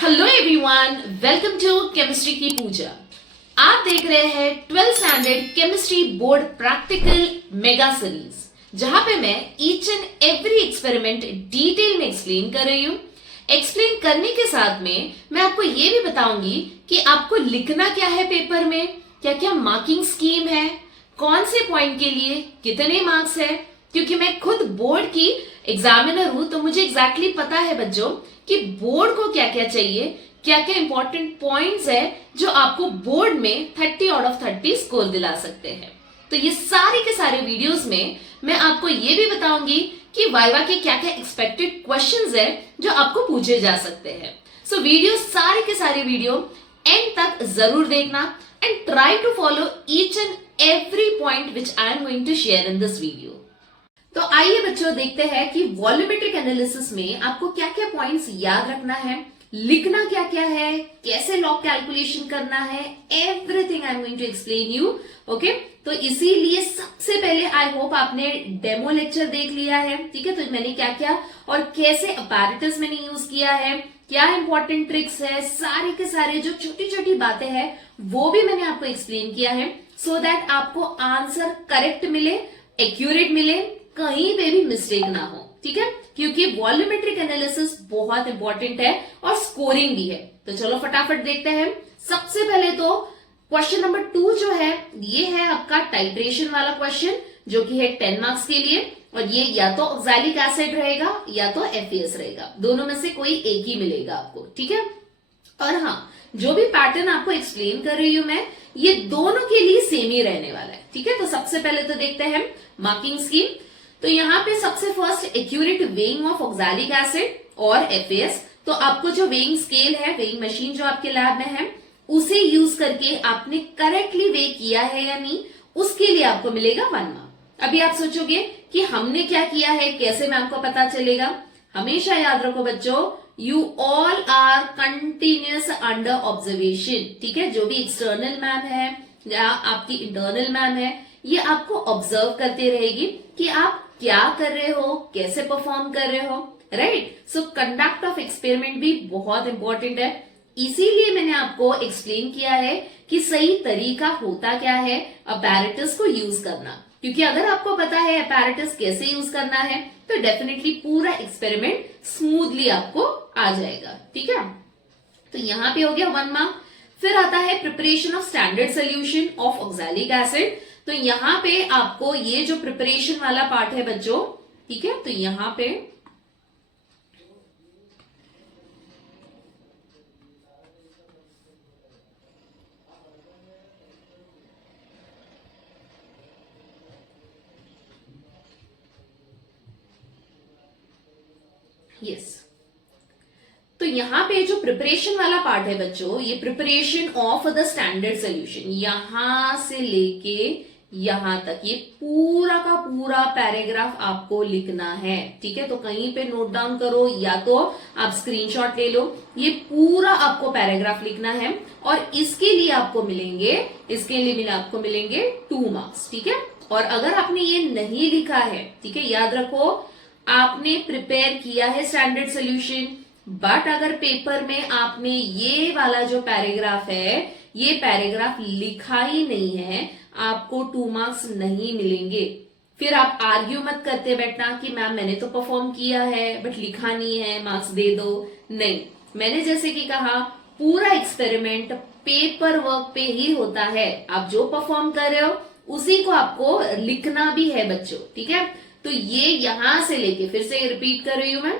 Hello everyone, welcome to chemistry की पूजा। आप देख रहे हैं 12th standard chemistry board practical mega series, जहां पे मैं each and every experiment detail में एक्सप्लेन कर रही हूँ। एक्सप्लेन करने के साथ में मैं आपको ये भी बताऊंगी कि आपको लिखना क्या है पेपर में, क्या क्या मार्किंग स्कीम है, कौन से पॉइंट के लिए कितने मार्क्स है। क्योंकि मैं खुद बोर्ड की एग्जामिनर हूं, तो मुझे एग्जैक्टली पता है बच्चों कि बोर्ड को क्या क्या चाहिए, क्या क्या इंपॉर्टेंट पॉइंट्स है जो आपको बोर्ड में 30 आउट ऑफ 30 स्कोर दिला सकते हैं। तो ये सारे के सारे वीडियोस में मैं आपको ये भी बताऊंगी कि वाइवा के क्या क्या एक्सपेक्टेड क्वेश्चंस है जो आपको पूछे जा सकते हैं। सो वीडियो सारे के सारे वीडियो एंड तक जरूर देखना and try to follow each and every point which I am going to share in this video. तो आइए बच्चों देखते हैं कि वॉल्यूमेट्रिक एनालिसिस में आपको क्या क्या पॉइंट्स याद रखना है, लिखना क्या क्या है, कैसे लॉग कैलकुलेशन करना है, everything I am going to explain you. Okay, तो इसीलिए सबसे पहले आई होप आपने डेमो लेक्चर देख लिया है। ठीक है, तो मैंने क्या क्या और कैसे अपैरेटस मैंने यूज किया है, क्या इंपॉर्टेंट ट्रिक्स है, सारे के सारे जो छोटी छोटी बातें हैं वो भी मैंने आपको एक्सप्लेन किया है, सो दैट आपको आंसर करेक्ट मिले, एक्यूरेट मिले, कहीं पे भी मिस्टेक ना हो। ठीक है, क्योंकि वॉल्यूमेट्रिक एनालिसिस बहुत इंपॉर्टेंट है और स्कोरिंग भी है। तो चलो फटाफट देखते हैं। सबसे पहले तो क्वेश्चन नंबर 2 जो है ये है आपका टाइट्रेशन वाला क्वेश्चन, जो कि है 10 मार्क्स के लिए, और ये या तो ऑक्सैलिक एसिड रहेगा या तो FAS रहेगा, दोनों में से कोई एक ही मिलेगा आपको। ठीक है, और हाँ, जो भी पैटर्न आपको एक्सप्लेन कर रही हूं मैं, ये दोनों के लिए सेम ही रहने वाला है। ठीक है, तो सबसे पहले तो देखते हैं मार्किंग स्कीम। तो यहाँ पे सबसे first accurate weighing of oxalic acid और FAS। तो आपको जो वेइंग स्केल है, वेइंग मशीन जो आपके लैब में है, उसे यूज करके आपने करेक्टली वे किया है या नहीं, उसके लिए आपको मिलेगा 1 मार्क। अभी आप सोचोगे कि हमने क्या किया है, कैसे मैम को पता चलेगा। हमेशा याद रखो बच्चों, you all are continuous under observation. ठीक है, जो भी एक्सटर्नल मैम है या आपकी इंटरनल मैम है, ये आपको ऑब्जर्व करते रहेगी कि आप क्या कर रहे हो, कैसे परफॉर्म कर रहे हो। Right, so conduct of experiment भी बहुत इंपॉर्टेंट है। इसीलिए मैंने आपको एक्सप्लेन किया है कि सही तरीका होता क्या है अपैरेटस को यूज करना, क्योंकि अगर आपको पता है अपैरेटस कैसे यूज करना है तो डेफिनेटली पूरा एक्सपेरिमेंट स्मूथली आपको आ जाएगा। ठीक है, तो यहाँ पे हो गया 1 मार्क। फिर आता है preparation of standard solution of oxalic acid. तो यहाँ पे आपको ये जो प्रिपरेशन वाला पार्ट है बच्चों, ठीक है, तो यहाँ पे यस, तो यहाँ पे जो प्रिपरेशन वाला पार्ट है बच्चों, ये preparation of the standard solution, यहां से लेके यहां तक ये पूरा का पूरा पैराग्राफ आपको लिखना है। ठीक है, तो कहीं पे नोट डाउन करो या तो आप स्क्रीनशॉट ले लो, ये पूरा आपको पैराग्राफ लिखना है और इसके लिए आपको मिलेंगे 2 मार्क्स। ठीक है, और अगर आपने ये नहीं लिखा है, ठीक है, याद रखो आपने प्रिपेयर किया है स्टैंडर्ड सोल्यूशन, बट अगर पेपर में आपने ये वाला जो पैराग्राफ है, ये पैराग्राफ लिखा ही नहीं है, आपको 2 मार्क्स नहीं मिलेंगे। फिर आप आर्ग्यू मत करते बैठना कि मैम मैंने तो परफॉर्म किया है बट लिखा नहीं है, मार्क्स दे दो। नहीं, मैंने जैसे कि कहा पूरा एक्सपेरिमेंट पेपर वर्क पे ही होता है। आप जो परफॉर्म कर रहे हो उसी को आपको लिखना भी है बच्चों। ठीक है, तो ये यहां से लेके, फिर से रिपीट कर रही हूं मैं,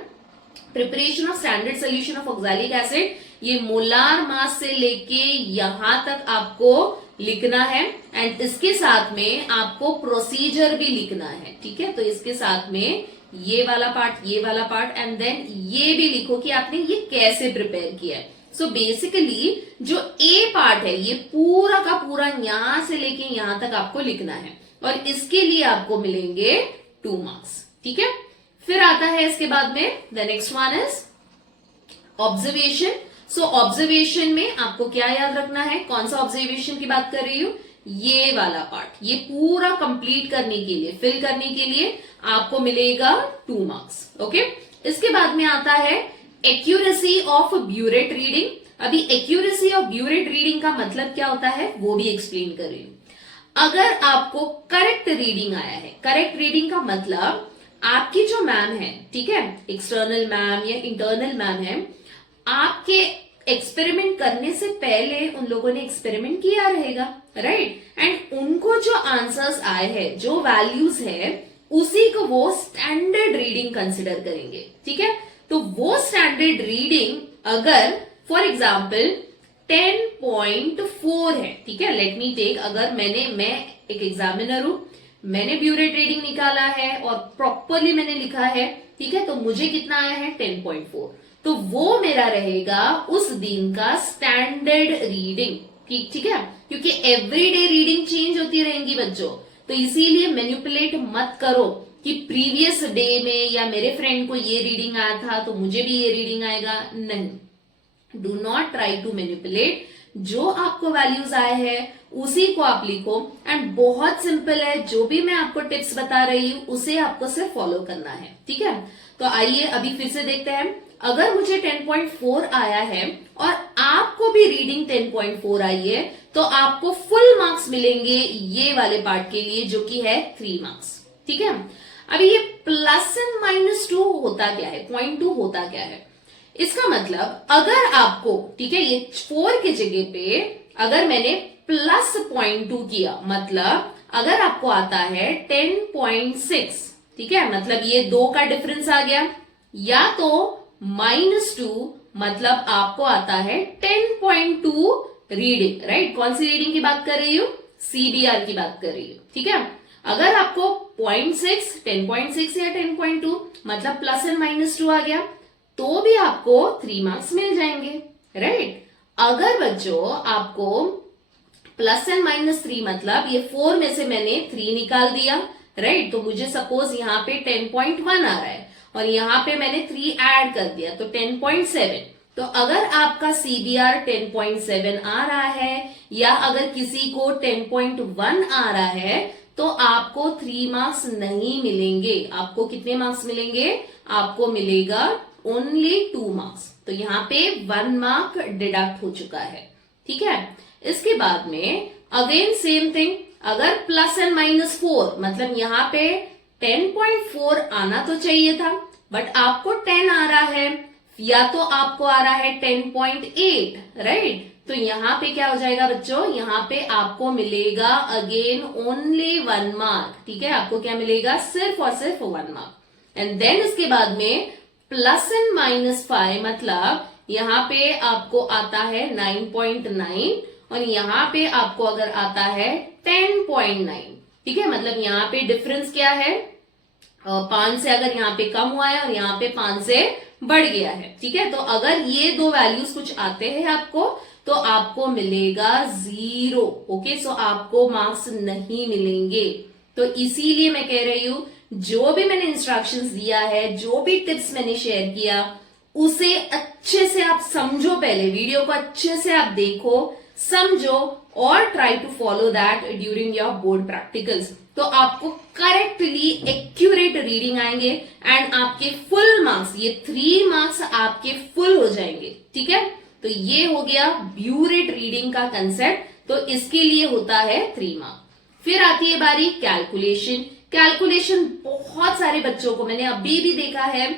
preparation of standard solution of oxalic acid, ये मोलार मास से लेके यहां तक आपको लिखना है एंड इसके साथ में आपको प्रोसीजर भी लिखना है। ठीक है, तो इसके साथ में ये वाला पार्ट एंड देन ये भी लिखो कि आपने ये कैसे प्रिपेयर किया है। सो बेसिकली जो ए पार्ट है ये पूरा का पूरा यहां से लेके यहां तक आपको लिखना है और इसके लिए आपको मिलेंगे 2 मार्क्स। ठीक है, फिर आता है इसके बाद में the next one is observation. So observation में आपको क्या याद रखना है, कौन सा ऑब्जर्वेशन की बात कर रही हूं, ये वाला पार्ट, ये पूरा कंप्लीट करने के लिए, फिल करने के लिए आपको मिलेगा 2 मार्क्स। ओके, इसके बाद में आता है एक्यूरेसी ऑफ ब्यूरेट रीडिंग। अभी एक्यूरेसी ऑफ ब्यूरेट रीडिंग का मतलब क्या होता है वो भी एक्सप्लेन कर रही हूं। अगर आपको करेक्ट रीडिंग आया है, करेक्ट रीडिंग का मतलब आपकी जो मैम है, ठीक है, एक्सटर्नल मैम या इंटरनल मैम है, आपके एक्सपेरिमेंट करने से पहले उन लोगों ने एक्सपेरिमेंट किया रहेगा, राइट, एंड उनको जो आंसर्स आए हैं, जो वैल्यूज है, उसी को वो स्टैंडर्ड रीडिंग कंसिडर करेंगे, ठीक है। तो वो स्टैंडर्ड रीडिंग अगर फॉर एग्जाम्पल 10.4 है, ठीक है, लेट मी टेक, अगर मैं एक एग्जामिनर हूं, मैंने ब्यूरेट रीडिंग निकाला है और प्रॉपरली मैंने लिखा है, ठीक है, तो मुझे कितना आया है 10.4, तो वो मेरा रहेगा उस दिन का स्टैंडर्ड रीडिंग, ठीक है, क्योंकि एवरीडे रीडिंग चेंज होती रहेंगी बच्चों, तो इसीलिए मैनिपुलेट मत करो कि प्रीवियस डे में या मेरे फ्रेंड को ये रीडिंग आया था तो मुझे भी ये रीडिंग आएगा, नहीं, do not try to manipulate. जो आपको वैल्यूज आए हैं उसी को आप लिखो, एंड बहुत सिंपल है, जो भी मैं आपको टिप्स बता रही हूं उसे आपको सिर्फ फॉलो करना है, ठीक है। तो आइए अभी फिर से देखते हैं। अगर मुझे 10.4 आया है और आपको भी रीडिंग 10.4 आई है, तो आपको फुल मार्क्स मिलेंगे ये वाले पार्ट के लिए, जो कि है 3 मार्क्स, ठीक है। अभी ये प्लस एंड माइनस 2 होता क्या है, 0.2 होता क्या है, इसका मतलब अगर आपको, ठीक है, ये 4 की जगह पे अगर मैंने प्लस 0.2 किया, मतलब अगर आपको आता है 10.6, ठीक है, मतलब ये 2 का डिफरेंस आ गया, या तो -2, मतलब आपको आता है 10.2 रीडिंग, राइट, कौन सी रीडिंग की बात कर रही हूं, सीबीआर की बात कर रही हूं, ठीक है। अगर आपको 0.6, 10.6 या 10.2, मतलब प्लस एंड -2 आ गया, तो भी आपको 3 मार्क्स मिल जाएंगे, राइट। अगर बच्चों आपको प्लस एंड -3, मतलब ये 4 में से मैंने 3 निकाल दिया, राइट, तो मुझे सपोज यहाँ पे 10.1 आ रहा है और यहाँ पे मैंने 3 ऐड कर दिया तो 10.7। तो अगर आपका सीबीआर 10.7 आ रहा है या अगर किसी को 10.1 आ रहा है, तो आपको 3 मार्क्स नहीं मिलेंगे। आपको कितने मार्क्स मिलेंगे, आपको मिलेगा ओनली 2 मार्क्स। तो यहाँ पे 1 मार्क डिडक्ट हो चुका है, ठीक है। इसके बाद में अगेन सेम थिंग, अगर प्लस एंड -4, मतलब यहाँ पे 10.4 आना तो चाहिए था, बट आपको 10 आ रहा है, या तो आपको आ रहा है 10.8, राइट, तो यहाँ पे क्या हो जाएगा बच्चों, यहाँ पे आपको मिलेगा अगेन ओनली 1 मार्क, ठीक है, आपको क्या मिलेगा, सिर्फ और सिर्फ 1 मार्क। एंड देन इसके बाद में प्लस एंड -5, मतलब यहाँ पे आपको आता है 9.9 और यहाँ पे आपको अगर आता है 10.9, ठीक है, मतलब यहाँ पे डिफरेंस क्या है, 5 से अगर यहाँ पे कम हुआ है और यहाँ पे 5 से बढ़ गया है, ठीक है। तो अगर ये 2 वैल्यूज कुछ आते हैं आपको, तो आपको मिलेगा 0, ओके, सो आपको मार्क्स नहीं मिलेंगे। तो इसीलिए मैं कह रही हूं, जो भी मैंने इंस्ट्रक्शंस दिया है, जो भी टिप्स मैंने शेयर किया, उसे अच्छे से आप समझो, पहले वीडियो को अच्छे से आप देखो, समझो और try to follow that during your board practicals. तो आपको करेक्टली एक्यूरेट रीडिंग आएंगे एंड आपके फुल मार्क्स, ये 3 मार्क्स आपके फुल हो जाएंगे, ठीक है। तो ये हो गया ब्यूरेट रीडिंग का कंसेप्ट, तो इसके लिए होता है 3 मार्क्स। फिर आती है बारी कैलकुलेशन। कैलकुलेशन बहुत सारे बच्चों को मैंने अभी भी देखा है,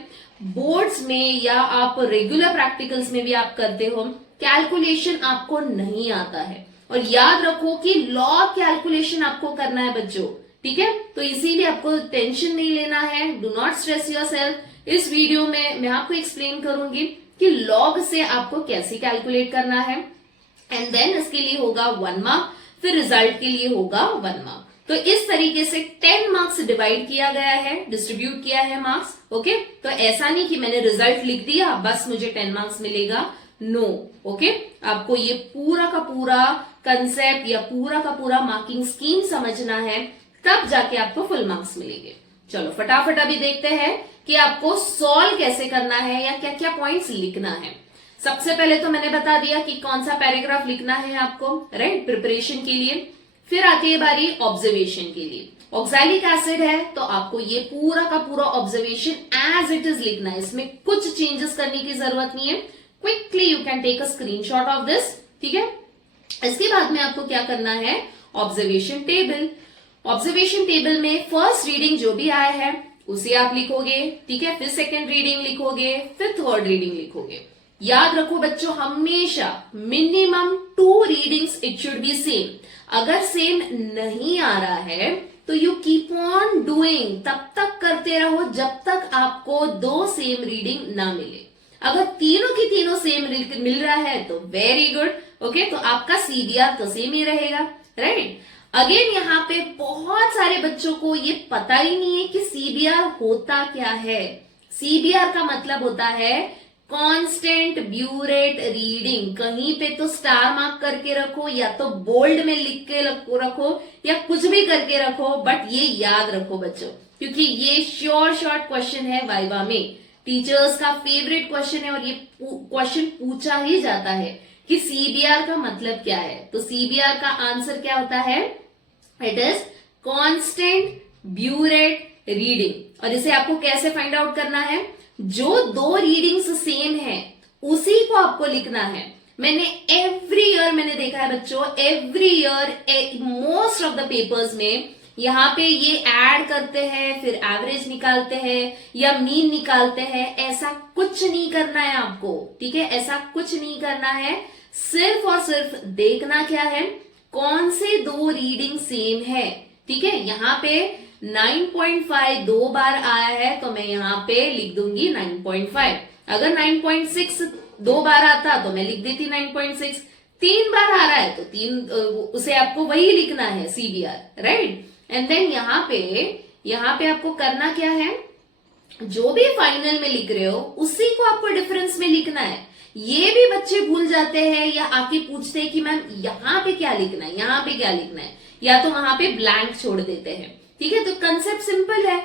बोर्ड्स में या आप रेगुलर प्रैक्टिकल्स में भी आप करते हो, कैलकुलेशन आपको नहीं आता है। और याद रखो कि लॉग कैलकुलेशन आपको करना है बच्चों, ठीक है। तो इसीलिए आपको टेंशन नहीं लेना है, डू नॉट स्ट्रेस योरसेल्फ। इस वीडियो में मैं आपको एक्सप्लेन करूंगी कि लॉग से आपको कैसे कैलकुलेट करना है, एंड देन इसके लिए होगा 1 मार्क, फिर रिजल्ट के लिए होगा 1 मार्क। तो इस तरीके से 10 मार्क्स डिवाइड किया गया है, डिस्ट्रीब्यूट किया है मार्क्स, ओके। तो ऐसा नहीं कि मैंने रिजल्ट लिख दिया बस मुझे 10 मार्क्स मिलेगा, नो, ओके। आपको ये पूरा का पूरा कंसेप्ट या पूरा का पूरा मार्किंग स्कीम समझना है, तब जाके आपको फुल मार्क्स मिलेंगे। चलो फटाफट अभी देखते हैं कि आपको सॉल्व कैसे करना है या क्या क्या पॉइंट्स लिखना है। सबसे पहले तो मैंने बता दिया कि कौन सा पैराग्राफ लिखना है आपको, राइट, प्रिपरेशन के लिए। फिर आती है बारी ऑब्जर्वेशन के लिए। ऑक्सैलिक एसिड है तो आपको ये पूरा का पूरा ऑब्जर्वेशन एज इट इज लिखना है, इसमें कुछ चेंजेस करने की जरूरत नहीं है। Quickly you can take a screenshot of this, ठीक है। इसके बाद में आपको क्या करना है, ऑब्जर्वेशन टेबल। ऑब्जर्वेशन टेबल में फर्स्ट रीडिंग जो भी आया है उसे आप लिखोगे, ठीक है। फिर सेकेंड रीडिंग लिखोगे, फिर थर्ड रीडिंग लिखोगे। याद रखो बच्चों, हमेशा minimum 2 readings it should be same. अगर सेम नहीं आ रहा है तो यू कीप ऑन डूइंग, तब तक करते रहो जब तक आपको 2 सेम रीडिंग ना मिले। अगर तीनों की तीनों सेम मिल रहा है तो वेरी गुड, ओके, तो आपका सीबीआर तो सेम ही रहेगा, राइट। अगेन यहाँ पे बहुत सारे बच्चों को ये पता ही नहीं है कि सीबीआर होता क्या है। सीबीआर का मतलब होता है कांस्टेंट ब्यूरेट रीडिंग। कहीं पे तो स्टार मार्क करके रखो या तो बोल्ड में लिख के रखो या कुछ भी करके रखो, बट ये याद रखो बच्चों, क्योंकि ये श्योर शॉर्ट क्वेश्चन है वाइवा में, टीचर्स का फेवरेट क्वेश्चन है और ये क्वेश्चन पूछा ही जाता है कि सीबीआर का मतलब क्या है। तो सीबीआर का आंसर क्या होता है, it is constant burette reading. और इसे आपको कैसे फाइंड आउट करना है, जो 2 रीडिंग्स सेम है उसी को आपको लिखना है। मैंने एवरी ईयर मैंने देखा है बच्चों, every year most of the papers में यहाँ पे ये ऐड करते हैं, फिर एवरेज निकालते हैं या मीन निकालते हैं। ऐसा कुछ नहीं करना है आपको, ठीक है, ऐसा कुछ नहीं करना है। सिर्फ और सिर्फ देखना क्या है, कौन से 2 रीडिंग सेम है, ठीक है। यहाँ पे 9.5 2 बार आया है तो मैं यहाँ पे लिख दूंगी 9.5। अगर 9.6 2 बार आता तो मैं लिख देती 9.6। 3 बार आ रहा है तो 3 उसे आपको वही लिखना है सीबीआर, राइट। एंड देन यहाँ पे आपको करना क्या है, जो भी फाइनल में लिख रहे हो उसी को आपको डिफरेंस में लिखना है। ये भी बच्चे भूल जाते हैं या आके पूछते हैं कि मैम यहाँ पे क्या लिखना है, यहाँ पे क्या लिखना है, या तो वहां पे ब्लैंक छोड़ देते हैं, ठीक है। तो कंसेप्ट सिंपल है,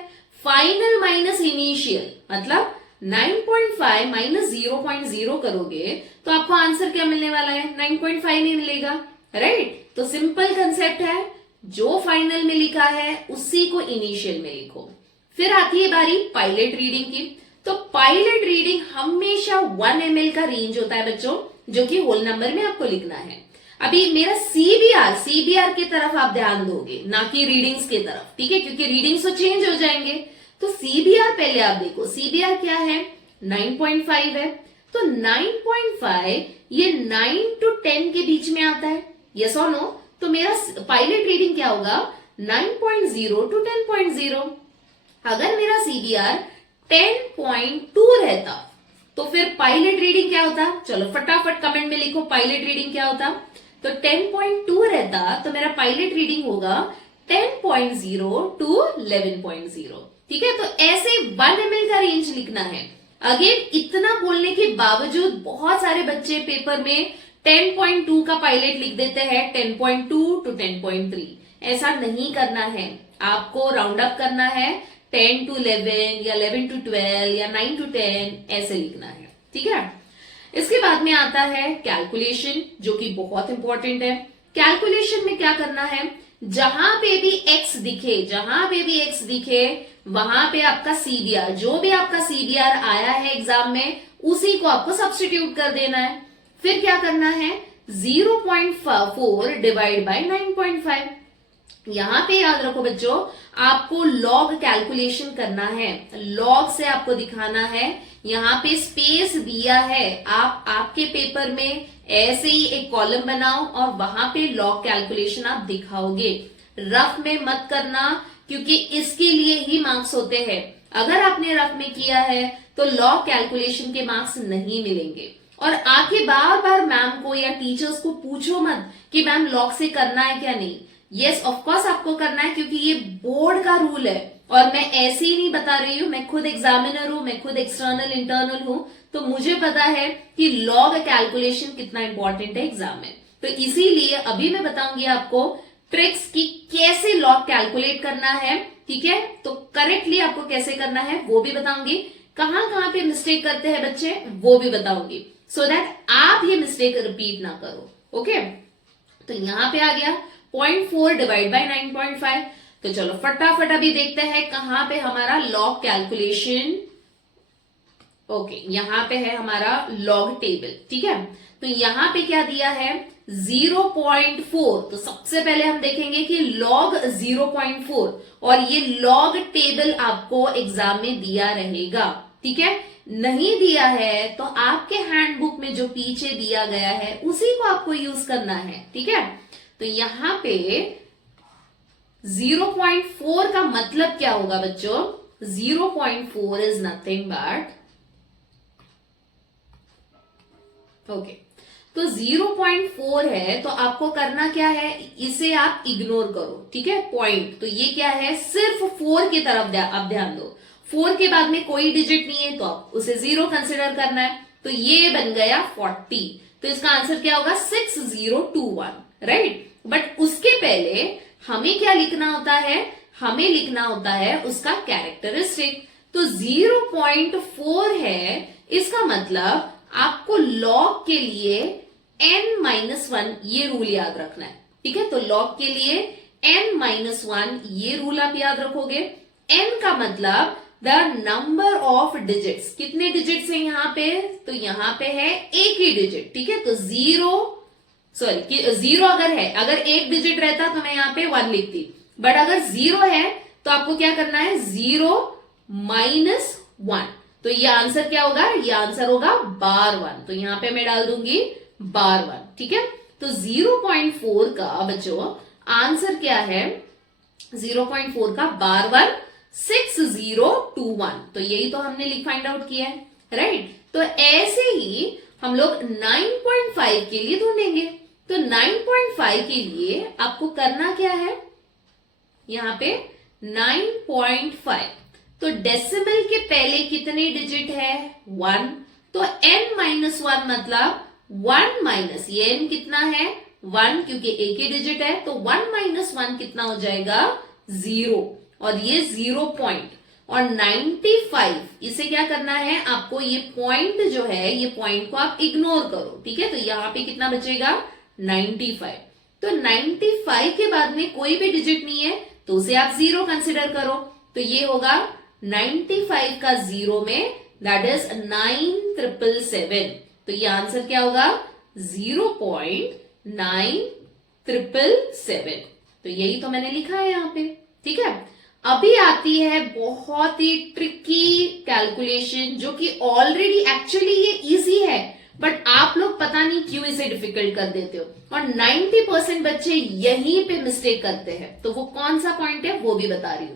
फाइनल माइनस इनिशियल, मतलब 9.5 माइनस 0.0 करोगे तो आपको आंसर क्या मिलने वाला है, 9.5 ही मिलेगा, राइट। तो सिंपल कंसेप्ट है, जो फाइनल में लिखा है उसी को इनिशियल में लिखो। फिर आती है बारी पायलट रीडिंग की। तो पायलट रीडिंग हमेशा 1 ml का रेंज होता है बच्चों, जो कि होल नंबर में आपको लिखना है। अभी मेरा सीबीआर की तरफ आप ध्यान दोगे, ना कि रीडिंग्स की तरफ, ठीक है, क्योंकि रीडिंग्स तो चेंज हो जाएंगे। तो सीबीआर पहले आप देखो, सीबीआर क्या है, 9.5 है। तो 9.5 ये 9 to 10 के बीच में आता है, यस और नो। तो मेरा पायलट रीडिंग क्या होगा, 9.0 to 10.0। अगर मेरा सीबीआर 10.2 रहता तो फिर पायलट रीडिंग क्या होता, चलो फटाफट कमेंट में लिखो पायलट रीडिंग क्या होता। तो 10.2 रहता तो मेरा पायलट रीडिंग होगा 10.0 to 11.0, ठीक है। तो ऐसे 1 ml का रेंज लिखना है। अगेन इतना बोलने के बावजूद बहुत सारे बच्चे पेपर में 10.2 का पायलट लिख देते हैं, 10.2 to 10.3। ऐसा नहीं करना है, आपको राउंड अप करना है, 10 to 11 या 11 to 12 या 9 to 10 ऐसे लिखना है, ठीक है। इसके बाद में आता है कैलकुलेशन, जो कि बहुत इंपॉर्टेंट है। कैलकुलेशन में क्या करना है, जहां पे भी x दिखे वहां पे आपका सीबीआर, जो भी आपका सीबीआर आया है एग्जाम में, उसी को आपको सब्स्टिट्यूट कर देना है। फिर क्या करना है, 0.4 डिवाइड बाय 9.5। यहां पे याद रखो बच्चों, आपको लॉग कैलकुलेशन करना है, लॉग से आपको दिखाना है। यहाँ पे स्पेस दिया है, आप आपके पेपर में ऐसे ही एक कॉलम बनाओ और वहां पे लॉग कैलकुलेशन आप दिखाओगे। रफ में मत करना, क्योंकि इसके लिए ही मार्क्स होते हैं। अगर आपने रफ में किया है तो लॉग कैलकुलेशन के मार्क्स नहीं मिलेंगे। और आके बार बार मैम को या टीचर्स को पूछो मत कि मैम लॉग से करना है क्या नहीं। यस ऑफ कोर्स आपको करना है, क्योंकि ये बोर्ड का रूल है और मैं ऐसे ही नहीं बता रही हूं। मैं खुद एग्जामिनर हूं, मैं खुद एक्सटर्नल इंटरनल हूं, तो मुझे पता है कि लॉग कैलकुलेशन कितना इंपॉर्टेंट है एग्जाम में। तो इसीलिए अभी मैं बताऊंगी आपको ट्रिक्स की कैसे लॉग कैलकुलेट करना है, ठीक है। तो करेक्टली आपको कैसे करना है वो भी बताऊंगी, कहां पे मिस्टेक करते हैं बच्चे वो भी बताऊंगी, सो दैट आप ये मिस्टेक रिपीट ना करो, ओके। तो यहां पे आ गया 0.4 डिवाइड बाय 9.5। तो चलो फटाफट अभी देखते हैं कहां पे हमारा लॉग कैलकुलेशन। ओके, यहां पे है हमारा लॉग टेबल, ठीक है। तो यहां पे क्या दिया है 0.4। तो सबसे पहले हम देखेंगे कि लॉग 0.4, और ये लॉग टेबल आपको एग्जाम में दिया रहेगा, ठीक है। नहीं दिया है तो आपके हैंडबुक में जो पीछे दिया गया है उसी को आपको यूज करना है, ठीक है। तो यहां पे 0.4 का मतलब क्या होगा बच्चों? 0.4 इज नथिंग बट ओके, तो 0.4 है तो आपको करना क्या है, इसे आप इग्नोर करो, ठीक है। पॉइंट, तो ये क्या है, सिर्फ 4 की तरफ आप ध्यान दो। 4 के बाद में कोई डिजिट नहीं है तो आप उसे 0 कंसिडर करना है। तो ये बन गया 40, तो इसका आंसर क्या होगा 6021, राइट। बट उसके पहले हमें क्या लिखना होता है, हमें लिखना होता है उसका कैरेक्टरिस्टिक। तो 0.4 है, इसका मतलब आपको लॉग के लिए n-1 ये रूल याद रखना है, ठीक है। तो लॉग के लिए n-1 ये रूल आप याद रखोगे। n का मतलब द नंबर ऑफ डिजिट्स, कितने डिजिट्स हैं यहां पे, तो यहां पे है एक ही डिजिट, ठीक है। तो 0 अगर है, अगर एक डिजिट रहता तो मैं यहां पे 1 लिखती, बट अगर 0 है तो आपको क्या करना है 0-1। तो ये आंसर क्या होगा, ये आंसर होगा बार 1। तो यहां पे मैं डाल दूंगी बार 1, ठीक है। तो 0.4 का बच्चों आंसर क्या है, 0.4 का बार 1 6021। तो यही तो हमने फाइंड आउट किया है, राइट। तो ऐसे ही हम लोग 9.5 के लिए ढूंढेंगे। तो 9.5 के लिए आपको करना क्या है, यहां पे 9.5, तो डेसिमल के पहले कितने डिजिट है 1, तो n-1 मतलब 1 माइनस, ये n कितना है 1, क्योंकि एक ही डिजिट है, तो 1 - 1 कितना हो जाएगा 0, और ये 0 पॉइंट, और 95 इसे क्या करना है आपको, ये पॉइंट जो है ये पॉइंट को आप इग्नोर करो, ठीक है। तो यहां पे कितना बचेगा 95। तो 95 के बाद में कोई भी डिजिट नहीं है तो उसे आप 0 कंसिडर करो। तो ये होगा 95 का 0 में, दैट इज 9777। तो ये आंसर क्या होगा 0.9777। तो यही तो मैंने लिखा है यहां पे, ठीक है। अभी आती है बहुत ही ट्रिकी कैलकुलेशन, जो कि ऑलरेडी एक्चुअली ये इजी है, बट आप लोग पता नहीं क्यों इसे डिफिकल्ट कर देते हो, और 90% बच्चे यहीं पे मिस्टेक करते हैं। तो वो कौन सा पॉइंट है वो भी बता रही हूं।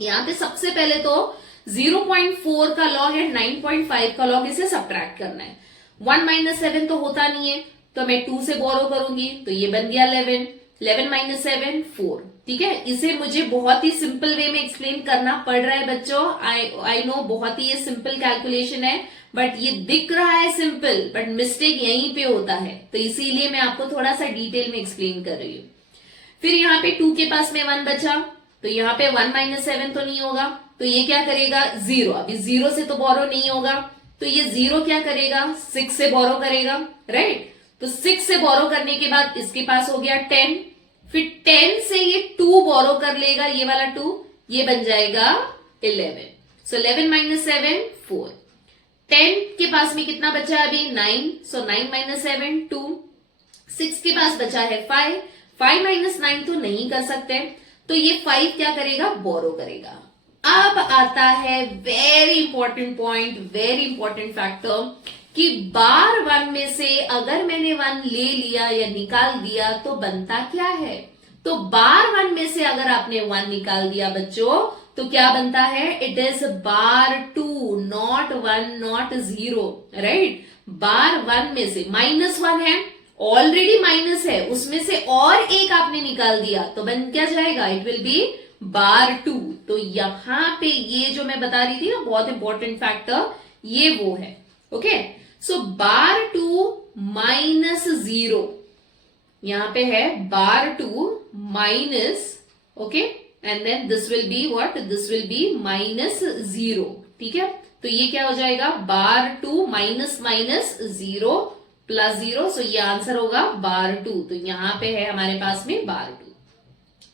यहां पे सबसे पहले तो 0.4 का लॉग है 9.5 का लॉग, इसे सब्ट्रैक्ट करना है। 1 - 7 तो होता नहीं है, तो मैं 2 से बोरो करूंगी, तो ये बन गया 11। 11 - 7 4, ठीक है। इसे मुझे बहुत ही सिंपल वे में एक्सप्लेन करना पड़ रहा है बच्चों, आई नो बहुत ही ये सिंपल कैलकुलेशन है, बट ये दिख रहा है सिंपल, बट मिस्टेक यहीं पे होता है, तो इसीलिए मैं आपको थोड़ा सा डिटेल में एक्सप्लेन कर रही हूँ। फिर यहाँ पे 2 के पास में 1 बचा, तो यहाँ पे 1 - 7 तो नहीं होगा, तो ये क्या करेगा 0। अभी 0 से तो बोरो नहीं होगा, तो ये 0 क्या करेगा 6 से बोरो करेगा, राइट। तो 6 से बोरो करने के बाद इसके पास हो गया 10, फिर 10 से ये 2 बोरो कर लेगा, ये वाला 2, ये बन जाएगा 11। सो 11 - 7 4। 10 के पास में कितना बचा अभी 9, सो 9 - 7 2। 6 के पास बचा है 5, 5 - 9 तो नहीं कर सकते, तो ये 5 क्या करेगा बोरो करेगा। अब आता है very important point, very important factor, कि बार 1 में से अगर मैंने 1 ले लिया या निकाल दिया तो बनता क्या है। तो बार 1 में से अगर आपने 1 निकाल दिया बच्चों तो क्या बनता है, it is bar 2, not 1, not 0, right. Bar 1 में से -1 है, ऑलरेडी माइनस है, उसमें से और एक आपने निकाल दिया तो बन क्या जाएगा, इट विल बी बार 2। तो यहां पे ये जो मैं बता रही थी ना बहुत इंपॉर्टेंट फैक्टर, ये वो है, ओके। सो बार 2 -0, यहां पे है bar 2 minus, okay, and then this will be what, this will be -0, ठीक है। तो ये क्या हो जाएगा bar 2 minus minus 0 plus 0, so ये आंसर होगा बार 2। तो यहां पे है हमारे पास में बार 2,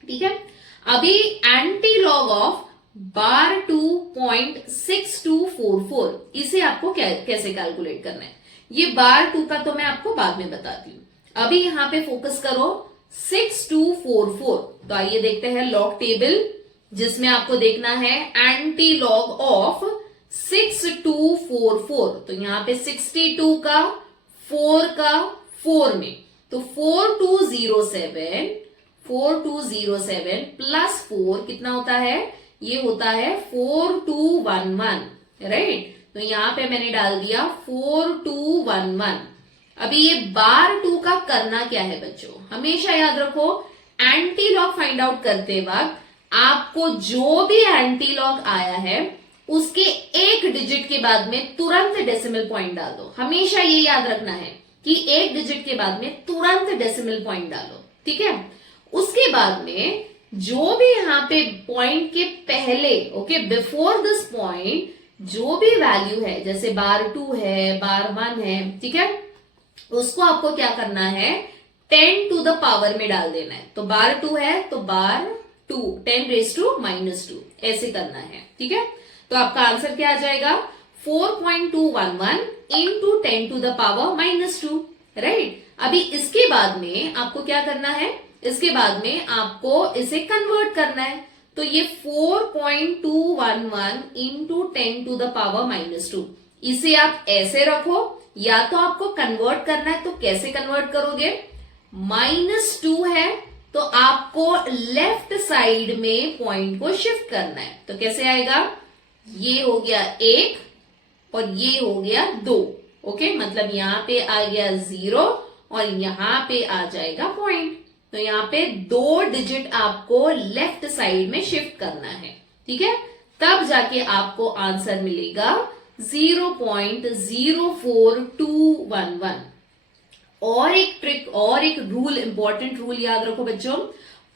ठीक है। अभी एंटी लॉग ऑफ बार 2.6244 इसे आपको कैसे कैलकुलेट करना है, ये बार 2 का तो मैं आपको बाद में बताती हूं। अभी यहां पे फोकस करो 6244। तो आइए देखते हैं लॉग टेबल, जिसमें आपको देखना है एंटी लॉग ऑफ 6244। तो यहां पे 62 का 4 का 4 में, तो 4207 प्लस 4 कितना होता है, ये होता है 4211, राइट। तो यहां पे मैंने डाल दिया 4211। अभी ये बार 2 का करना क्या है बच्चों, हमेशा याद रखो एंटी लॉग फाइंड आउट करते वक्त आपको जो भी एंटी लॉग आया है उसके एक डिजिट के बाद में तुरंत डेसिमल पॉइंट डाल दो। हमेशा ये याद रखना है कि एक डिजिट के बाद में तुरंत डेसिमल पॉइंट डालो, ठीक है। उसके बाद में जो भी यहां पे पॉइंट के पहले, ओके, बिफोर दिस पॉइंट जो भी वैल्यू है, जैसे बार 2 है, बार 1 है, ठीक है, उसको आपको क्या करना है 10 टू द पावर में डाल देना है। तो बार 2 है तो बार 2 10⁻², ऐसे करना है, ठीक है। तो आपका आंसर क्या आ जाएगा 4.211 into 10 to the power -2, right. अभी इसके बाद में आपको क्या करना है, इसके बाद में आपको इसे कन्वर्ट करना है। तो ये 4.211 इंटू 10 टू द पावर -2, इसे आप ऐसे रखो, या तो आपको कन्वर्ट करना है तो कैसे कन्वर्ट करोगे, -2 है तो आपको लेफ्ट साइड में पॉइंट को शिफ्ट करना है। तो कैसे आएगा, ये हो गया 1 और ये हो गया 2, ओके, मतलब यहां पे आ गया 0 और यहां पे आ जाएगा पॉइंट। तो यहां पे 2 डिजिट आपको लेफ्ट साइड में शिफ्ट करना है, ठीक है, तब जाके आपको आंसर मिलेगा 0.04211। और एक ट्रिक और एक रूल, इंपॉर्टेंट रूल याद रखो बच्चों,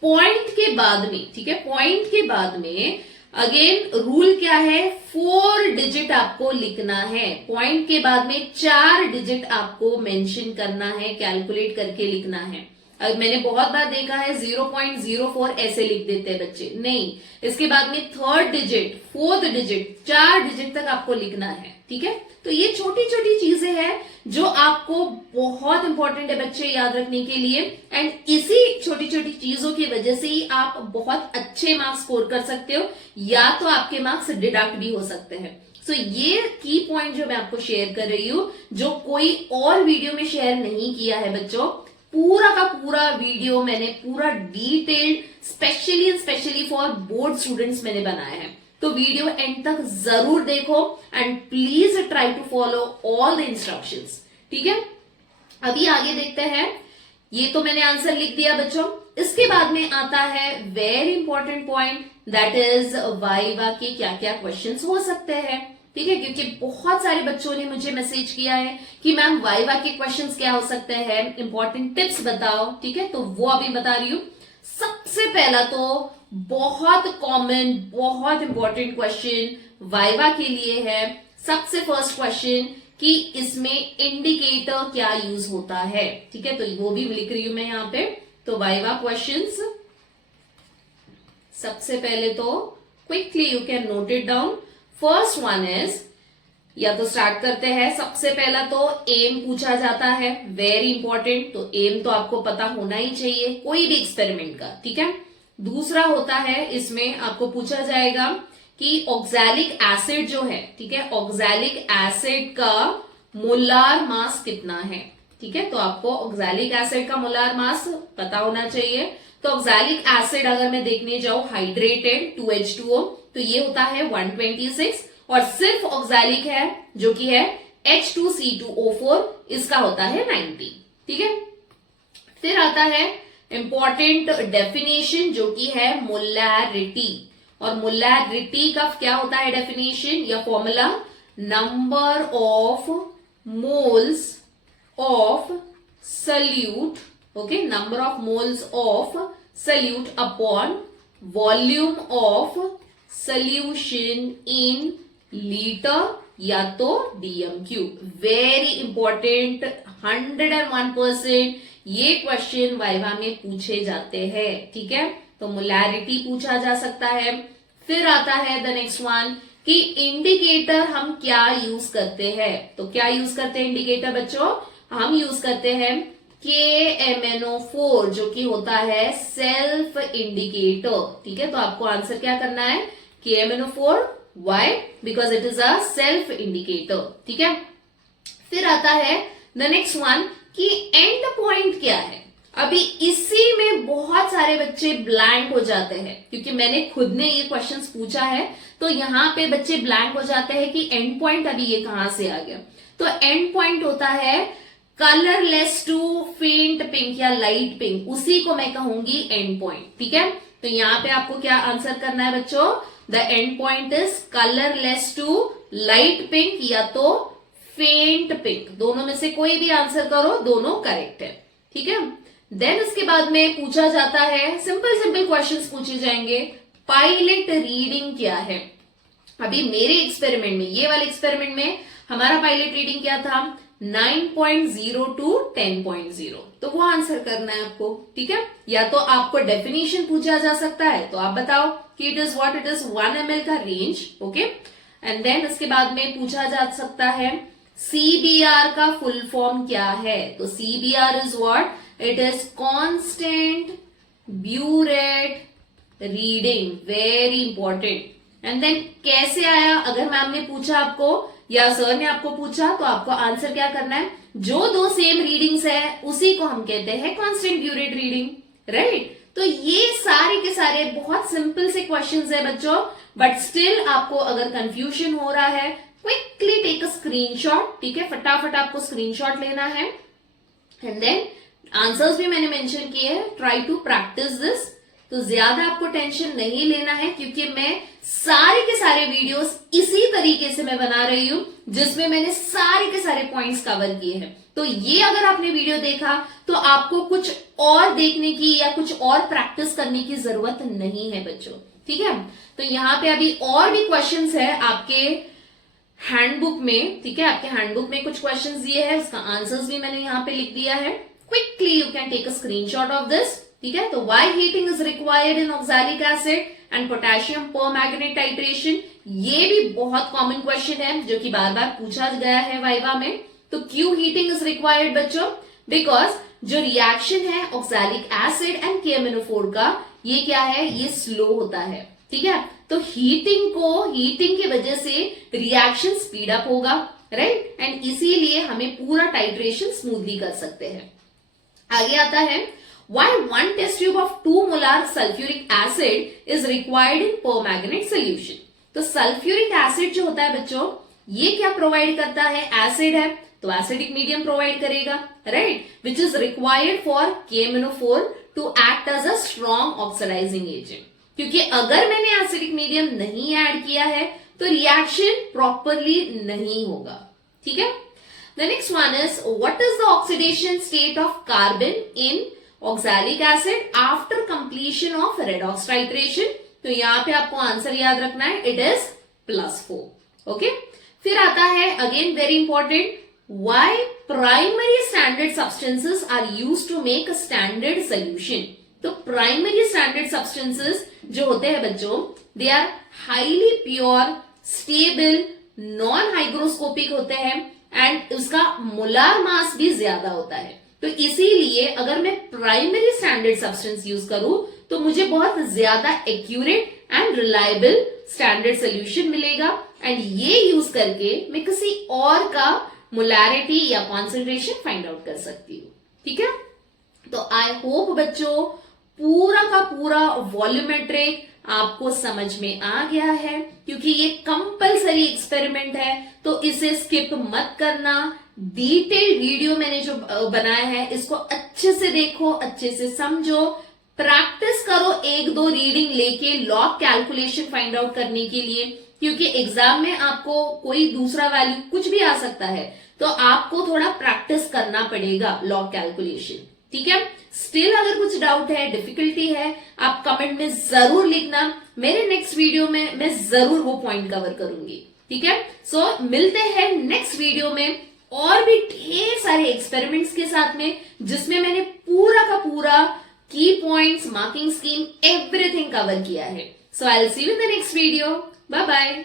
पॉइंट के बाद में, ठीक है, पॉइंट के बाद में अगेन रूल क्या है, 4 डिजिट आपको लिखना है। पॉइंट के बाद में 4 डिजिट आपको मेंशन करना है, कैलकुलेट करके लिखना है। अब मैंने बहुत बार देखा है 0.04 ऐसे लिख देते हैं बच्चे, नहीं, इसके बाद में 3rd digit, 4th digit, 4 digit तक आपको लिखना है, ठीक है। तो ये छोटी छोटी चीजें हैं जो आपको बहुत इंपॉर्टेंट है बच्चे याद रखने के लिए, एंड इसी छोटी छोटी चीजों की वजह से ही आप बहुत अच्छे मार्क्स स्कोर कर सकते हो, या तो आपके मार्क्स डिडक्ट भी हो सकते हैं। सो ये की पॉइंट जो मैं आपको शेयर कर रही हूं, जो कोई और वीडियो में शेयर नहीं किया है बच्चों, पूरा का पूरा वीडियो मैंने पूरा detailed specially for board students मैंने बनाया है। तो वीडियो एंड तक जरूर देखो and please try to follow all the instructions, ठीक है। अभी आगे देखते हैं, ये तो मैंने आंसर लिख दिया बच्चों। इसके बाद में आता है very important point, that is viva के क्या क्या क्वेश्चंस हो सकते हैं, ठीक है, क्योंकि बहुत सारे बच्चों ने मुझे मैसेज किया है कि मैम वाइवा के क्वेश्चंस क्या हो सकते हैं, इंपॉर्टेंट टिप्स बताओ, ठीक है। तो वो अभी बता रही हूं। सबसे पहला तो बहुत कॉमन, बहुत इंपॉर्टेंट क्वेश्चन वाइवा के लिए है। सबसे फर्स्ट क्वेश्चन कि इसमें इंडिकेटर क्या यूज होता है, ठीक है, तो वो भी लिख रही हूं मैं यहां पे। तो वाइवा क्वेश्चंस, सबसे पहले तो quickly you can note it down. First one is, या तो स्टार्ट करते हैं, सबसे पहला तो एम पूछा जाता है, वेरी इंपॉर्टेंट। तो एम तो आपको पता होना ही चाहिए कोई भी एक्सपेरिमेंट का, ठीक है। दूसरा होता है, इसमें आपको पूछा जाएगा कि ऑक्सैलिक एसिड जो है, ठीक है, ऑक्सैलिक एसिड का मोलार मास कितना है, ठीक है। तो आपको ऑक्सैलिक एसिड का मोलार मास पता होना चाहिए। तो ऑक्सैलिक एसिड अगर मैं देखने जाऊं हाइड्रेटेड 2H2O, तो ये होता है 126, और सिर्फ ऑक्सैलिक है जो कि है H2C2O4, इसका होता है 90, ठीक है। फिर आता है इंपॉर्टेंट डेफिनेशन जो कि है मोलैरिटी, और मोलैरिटी का क्या होता है डेफिनेशन या formula, number of moles of solute, okay, number of moles of solute upon volume of solution in litre या तो DMQ। वेरी इंपॉर्टेंट, 101% ये क्वेश्चन वाइवा में पूछे जाते हैं, ठीक है। तो मोलैरिटी पूछा जा सकता है। फिर आता है द नेक्स्ट वन कि इंडिकेटर हम क्या यूज करते हैं। तो क्या यूज करते हैं इंडिकेटर बच्चों? हम यूज करते हैं KMnO4 जो कि होता है सेल्फ इंडिकेटर। ठीक है, तो आपको आंसर क्या करना है? KMnO4। Why? Because it is a self indicator. ठीक है, फिर आता है द नेक्स्ट वन कि एंड पॉइंट क्या है। अभी इसी में बहुत सारे बच्चे ब्लैंक हो जाते हैं, क्योंकि मैंने खुद ने ये क्वेश्चंस पूछा है, तो यहाँ पे बच्चे ब्लैंक हो जाते हैं कि एंड पॉइंट अभी ये कहां से आ गया। तो एंड पॉइंट होता है कलरलेस टू फेंट पिंक या लाइट पिंक, उसी को मैं कहूंगी एंड पॉइंट। ठीक है, तो यहाँ पे आपको क्या आंसर करना है बच्चों? The end point is colourless to light pink या तो फेंट पिंक, दोनों में से कोई भी आंसर करो, दोनों करेक्ट है। ठीक है, देन उसके बाद में पूछा जाता है, सिंपल सिंपल क्वेश्चंस पूछे जाएंगे, पायलट रीडिंग क्या है। अभी मेरे एक्सपेरिमेंट में, ये वाले एक्सपेरिमेंट में हमारा पायलट रीडिंग क्या था? 9.0 टू 10.0। तो वो आंसर करना है आपको। ठीक है, या तो आपको डेफिनेशन पूछा जा सकता है, तो आप बताओ कि it is what, it is 1 ml का रेंज। ओके, एंड देन उसके बाद में पूछा जा सकता है CBR का फुल फॉर्म क्या है। तो CBR is what? It is constant burette reading, very important. And then कैसे आया? अगर मैम ने पूछा आपको या सर ने आपको पूछा, तो आपको आंसर क्या करना है? जो दो सेम रीडिंग्स है उसी को हम कहते हैं कांस्टेंट ब्यूरेट रीडिंग, राइट। तो ये सारे के सारे बहुत सिंपल से क्वेश्चंस है बच्चों, बट स्टिल आपको अगर कंफ्यूजन हो रहा है, क्विकली टेक अ स्क्रीनशॉट। ठीक है, फटाफट आपको स्क्रीनशॉट लेना है, एंड देन आंसर्स भी मैंने मेंशन किए हैं, ट्राई टू प्रैक्टिस दिस। तो ज्यादा आपको टेंशन नहीं लेना है, क्योंकि मैं सारे के सारे वीडियोस इसी तरीके से मैं बना रही हूं, जिसमें मैंने सारे के सारे पॉइंट्स कवर किए हैं। तो ये अगर आपने वीडियो देखा तो आपको कुछ और देखने की या कुछ और प्रैक्टिस करने की जरूरत नहीं है बच्चों। ठीक है, तो यहाँ पे अभी और भी क्वेश्चंस है आपके हैंडबुक में। ठीक है, आपके हैंडबुक में कुछ क्वेश्चंस दिए हैं, उसका आंसर्स भी मैंने यहाँ पे लिख दिया है। Quickly you can take a screenshot of this. ठीक है, तो why heating is required in oxalic acid and potassium permanganate titration, ये भी बहुत कॉमन क्वेश्चन है जो कि बार बार पूछा गया है वाइवा में। तो क्यों हीटिंग इज रिक्वायर्ड बच्चों? बिकॉज जो रिएक्शन है ऑक्सैलिक एसिड एंड KMnO4 का, ये क्या है? ये स्लो होता है। ठीक है, तो हीटिंग की वजह से रिएक्शन स्पीड अप होगा, राइट, एंड इसीलिए हमें पूरा टाइट्रेशन स्मूथली कर सकते हैं। आगे आता है why 1 test tube of 2 molar sulfuric acid is required in permanganate solution। तो सल्फ्यूरिक एसिड जो होता है बच्चों, ये क्या प्रोवाइड करता है? एसिड है तो एसिडिक मीडियम प्रोवाइड करेगा, right, which is required for KMnO4 to act as a strong oxidising agent. क्योंकि अगर मैंने एसिडिक मीडियम नहीं ऐड किया है तो रिएक्शन प्रॉपरली नहीं होगा। ठीक है, the next one is what is the oxidation state of carbon in oxalic acid after completion of redox titration. तो यहाँ पे आपको आंसर याद रखना है, इट इज +4। ओके, फिर आता है again very important, why primary standard substances are used to make a standard solution. तो प्राइमरी स्टैंडर्ड सब्सटेंसेस जो होते हैं बच्चों, they are highly pure, stable, non hygroscopic होते हैं, एंड उसका मोलार मास भी ज्यादा होता है। तो इसीलिए अगर मैं प्राइमरी स्टैंडर्ड सब्सटेंस यूज करूं तो मुझे बहुत ज्यादा accurate and reliable standard solution मिलेगा, एंड ये यूज करके मैं किसी और का मोलैरिटी या कॉन्सेंट्रेशन फाइंड आउट कर सकती हूँ। ठीक है, तो आई होप बच्चों पूरा का पूरा वॉल्यूमेट्रिक आपको समझ में आ गया है, क्योंकि ये कंपलसरी एक्सपेरिमेंट है, तो इसे स्किप मत करना। डिटेल वीडियो मैंने जो बनाया है इसको अच्छे से देखो, अच्छे से समझो, प्रैक्टिस करो 1-2 रीडिंग लेके लॉग कैलकुलेशन फाइंड आउट करने के लिए, क्योंकि एग्जाम में आपको कोई दूसरा वैल्यू कुछ भी आ सकता है, तो आपको थोड़ा प्रैक्टिस करना पड़ेगा लॉग कैलकुलेशन। ठीक है, स्टिल अगर कुछ डाउट है, डिफिकल्टी है, आप कमेंट में जरूर लिखना, मेरे नेक्स्ट वीडियो में मैं जरूर वो पॉइंट कवर करूंगी। ठीक है, सो मिलते हैं नेक्स्ट वीडियो में और भी ढेर सारे एक्सपेरिमेंट्स के साथ में, जिसमें मैंने पूरा का पूरा की points, marking scheme, everything cover किया है. So I will see you in the next video. Bye bye.